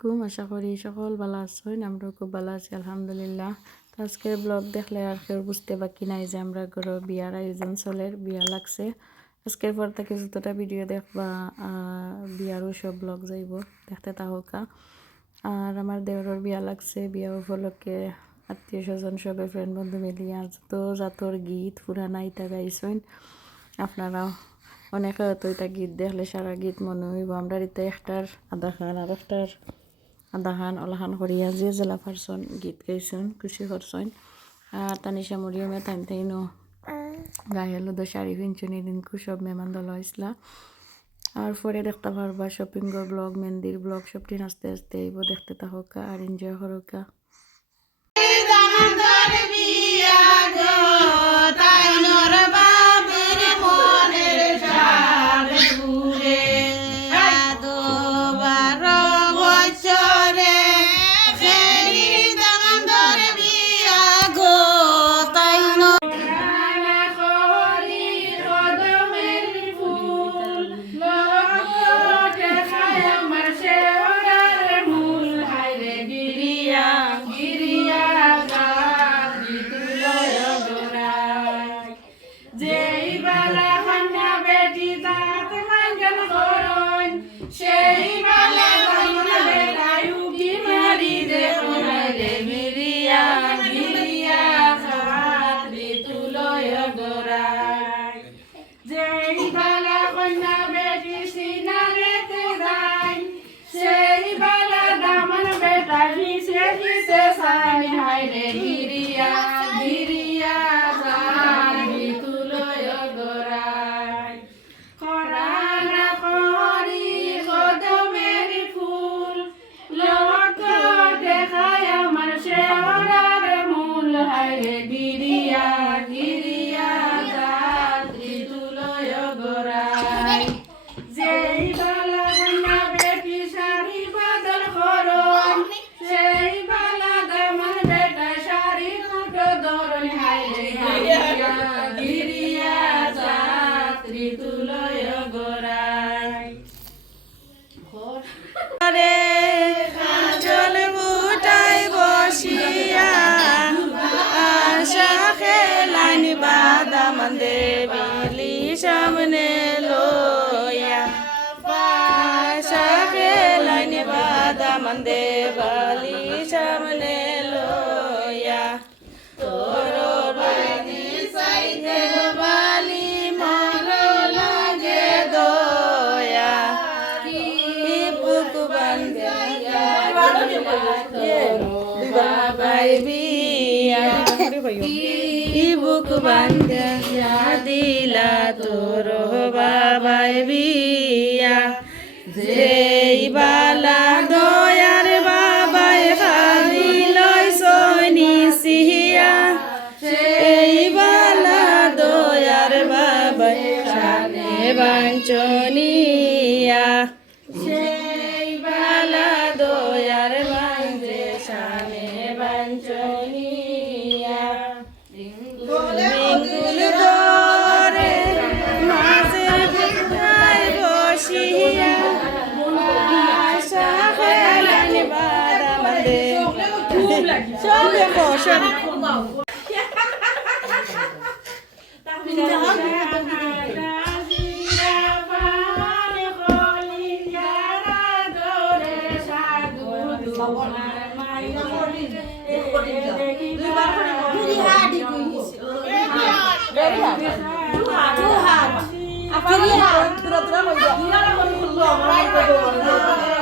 আলাইকুম। আশা করি সকল ভালো আছেন আমরা খুব ভালো আছি, আলহামদুলিল্লাহ। তো আজকের ব্লগ দেখলে আর কেউ বুঝতে বাকি নাই যে আমরা ঘরে বিয়ার আয়োজন চলের বিয়া লাগছে। আজকের পর থেকে যতটা ভিডিও দেখবা বিয়ারও সব ব্লগ যাইব, দেখতে তাহকা আর আমার দেওরের বিয়া লাগছে, বিয়া উপলক্ষে আত্মীয় স্বজন সবে ফ্রেন্ড বন্ধু মিলিয়ে যত জাতর গীত পুরানা ইটা গাইছেন আপনারা অনেকে হয়তো এটা গীত দেখলে সারা গীত মনে হইব। আমরা ইতে একটার, আধা খান আর একটার আধা খান অলাখান করিয়া যে জেলা পারছন গীত গাইছন খুশি করছন আর তানিশা মরিয়মে টাইম তাইনো গায়ে হলুদ শাড়ি পিনছুন এদিনকু সব মেহমান দল হয়েছিল আর পরে দেখতে পারবা শপিংয়ের ব্লগ মেহেন্দির ব্লগ সব দিন আস্তে আস্তে এইব দেখতে থাকা আর এনজয় যেই রে সামনে সাইতে বালি কি বুক বান্ধিয়া দিলা তোর বাবাই বিয়া সব দেখো সব আমার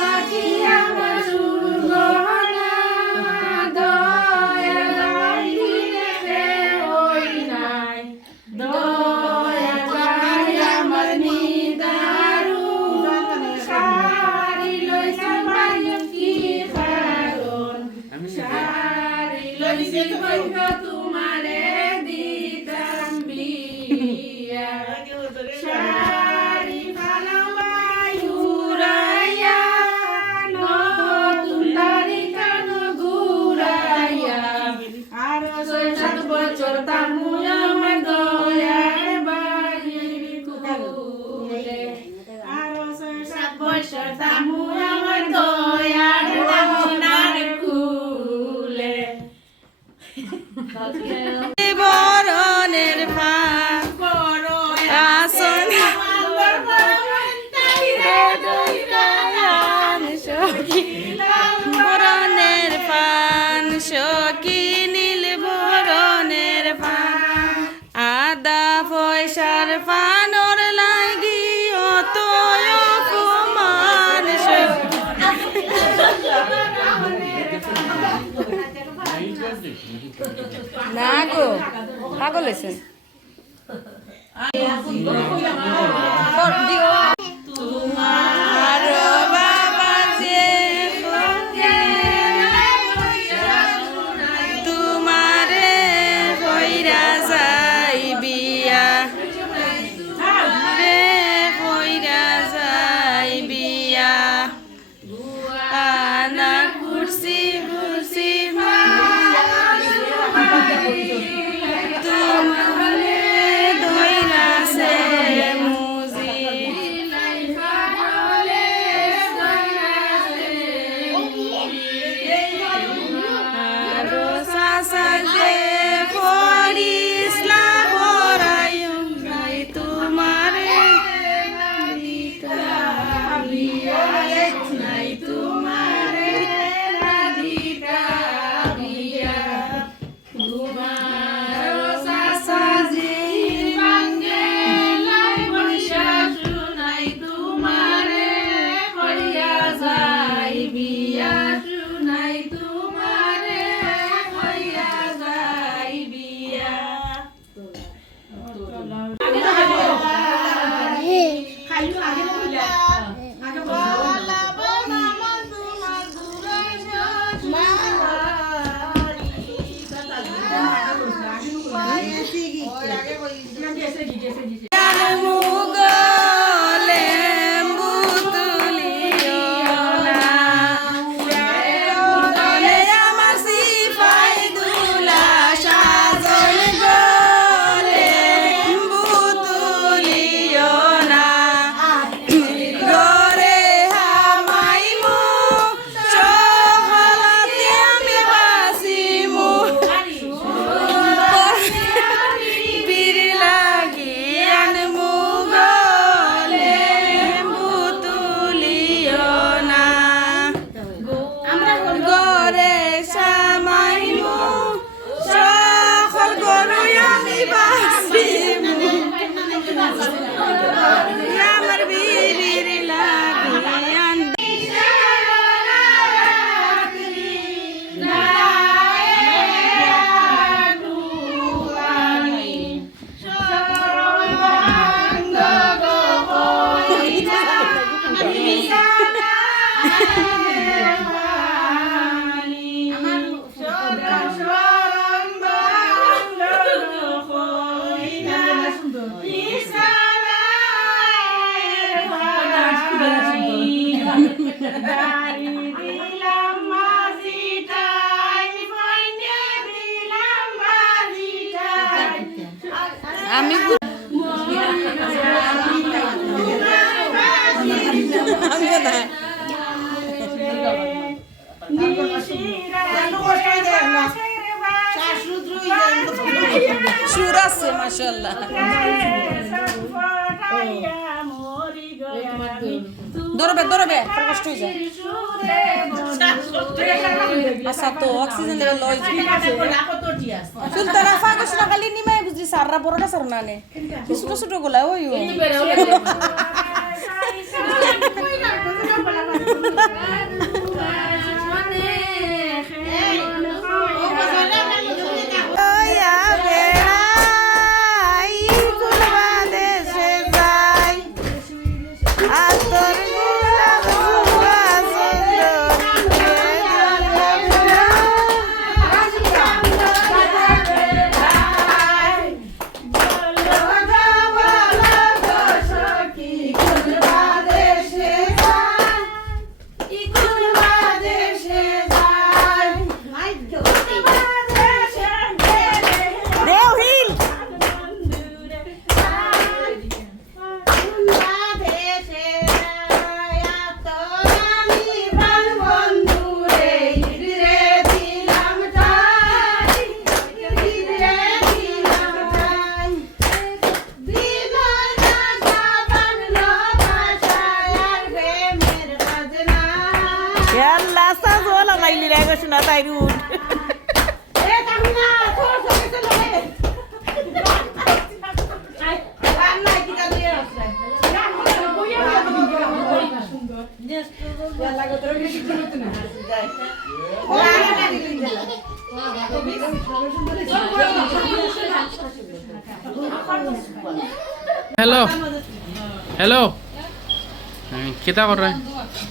pode বরণের পান, সখী নীল বরণের পান। আদা পয়সার পান লাগি অত অপমান। না গো, পাগল তোমার আমি সুর আছে মাশাল্লাহ দৌড়বে দৌড়বে কষ্ট হয়ে যায়। আচ্ছা তো অক্সিজেন লেভেল লয় সুলতানা ফাগস না খালি নিমাই বুঝি সাররা বড়টা সার না নে ছোট ছোট আল্লাহ সাজওয়ালা মাইলি রে গো শোনা তাই রুট হ্যালো হ্যালো কিতা কর বাইরে হইছন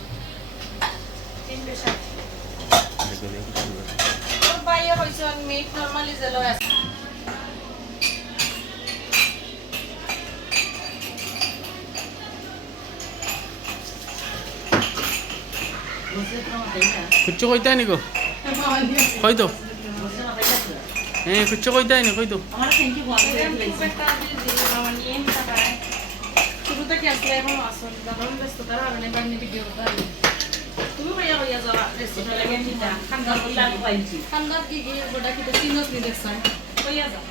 কুচ্ছু কইতাই নি গো? কই তো হ্যাঁ কুচ্ছু কইতাই নি কই তো শুরু থেকে আসলে এখন আসল কারণ ব্যস্ততার কারণে ভিডিও করতে তুমি ভাইয়া হইয়া যাওয়া রেস্টুরেন্ট লাগে নিতা খান্দার খান্দার কি কি? গোটা কি তো তিনস নি দেখছেন? হইয়া যাও।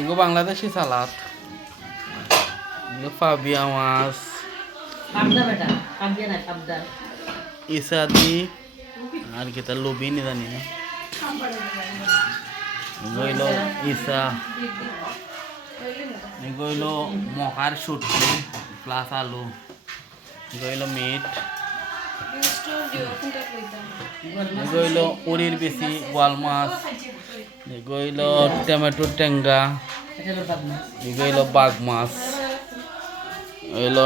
এগো বাংলাদেশি সালাদ। পাবিয়া মাছ। পাবদা বেটা পাবদা না পাবদা ইসাদি। আর কিতা লবি নি জানি না। গইল ইসা। গইল মকার সুটকি প্লাস আলু। গইল মিট। গইল উড়ির বেশি বোয়াল মাছ গইল টমেটো টেঙ্গা গইল বাঘ মাছ গইল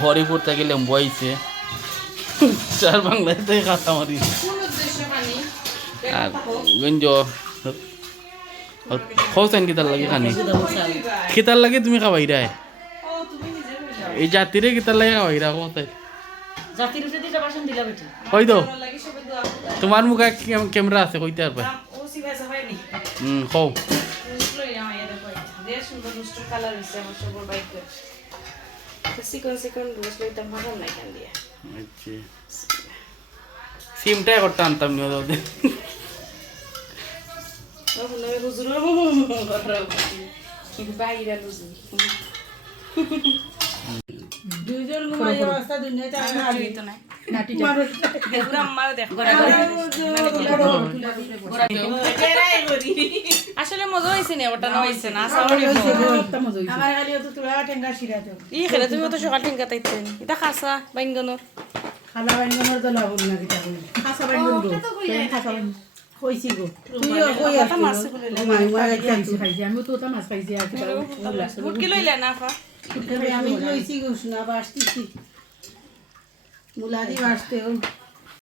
হরিপুর থেকে লেম্বু আইছে। চার বাংলাদেশ থেকে কাঁচামারি আর গঞ্জ খোসেন কিতার লাগে খানি? কিতার লাগে তুমি খাবাইরাই এই জাতিরে কিতার লাগে খাবাই খাবাইরা কোথায় জাতির দিটা বাসন দিলা বেটা কই তো তোমার মুখে ক্যামেরা আছে কইতে সাবাই নি হুম এটা আচ্ছা সিমটাই করতে আনতাম হুজুর বাইরা হালি আসলে মজা হয়েছে না ওটা না হয়েছে না আমার খালি তো তোলা টেঙ্গা শিরা ই খেলে তুমি তো সকাল টিঙ্কা তাইতেন এটা খাসা বাইঙ্গনোর খালা বাইঙ্গনের দলা বল না খাসা বাইঙ্গন খাসা বাইঙ্গন কইছি গো তুইও কই আসছিস মাই মাই খাইছি খাইছি আমি তো তা মাছ খাইছি আর গুটকি লইলে না ফা আমি কইছি গো শোনা বাসতিছি মুলাদি বাসতে